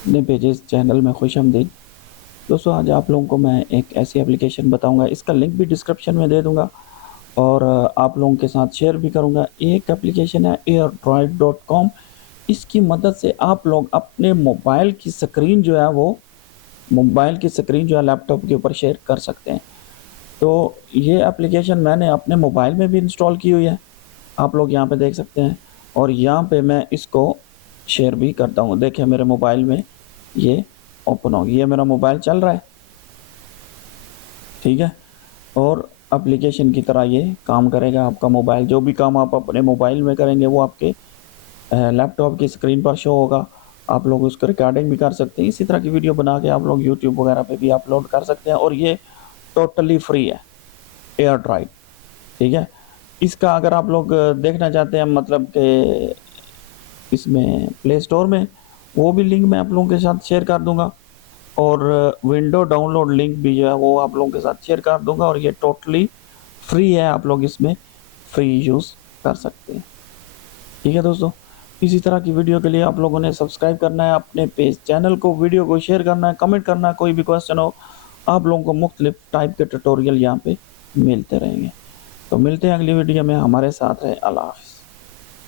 अपने pages channel में खुशामदीद। दोस्तों, आज आप लोगों को मैं एक ऐसी एप्लीकेशन बताऊंगा, इसका लिंक भी डिस्क्रिप्शन में दे दूंगा और आप लोगों के साथ शेयर भी करूंगा। एक एप्लीकेशन है airdroid.com। इसकी मदद से आप लोग अपने मोबाइल की स्क्रीन जो है लैपटॉप के ऊपर शेयर कर सकते हैं। तो ये एप्लीकेशन मैंने अपने मोबाइल में भी इंस्टॉल की हुई है, आप लोग यहाँ पे देख सकते हैं। और यहाँ पे मैं इसको शेयर भी करता हूँ। देखिए मेरे मोबाइल में ये ओपन होगी, ये मेरा मोबाइल चल रहा है, ठीक है। और एप्लीकेशन की तरह ये काम करेगा। आपका मोबाइल, जो भी काम आप अपने मोबाइल में करेंगे वो आपके लैपटॉप की स्क्रीन पर शो होगा। आप लोग उसको रिकॉर्डिंग भी कर सकते हैं, इसी तरह की वीडियो बना के आप लोग यूट्यूब वगैरह पे भी अपलोड कर सकते हैं। और ये टोटली फ्री है, एयर ड्राइव, ठीक है। इसका अगर आप लोग देखना चाहते हैं, मतलब कि इसमें प्ले स्टोर में, वो भी लिंक मैं आप लोगों के साथ शेयर कर दूंगा। और विंडो डाउनलोड लिंक भी जो है वो आप लोगों के साथ शेयर कर दूंगा। और ये टोटली फ्री है, आप लोग इसमें फ्री यूज़ कर सकते हैं, ठीक है दोस्तों। इसी तरह की वीडियो के लिए आप लोगों ने सब्सक्राइब करना है अपने पेज चैनल को, वीडियो को शेयर करना है, कमेंट करना है। कोई भी क्वेश्चन हो, आप लोगों को मुख्तलिफ टाइप के ट्यूटोरियल यहाँ पे मिलते रहेंगे। तो मिलते हैं अगली वीडियो में, हमारे साथ है। अल्लाह हाफ़िज़।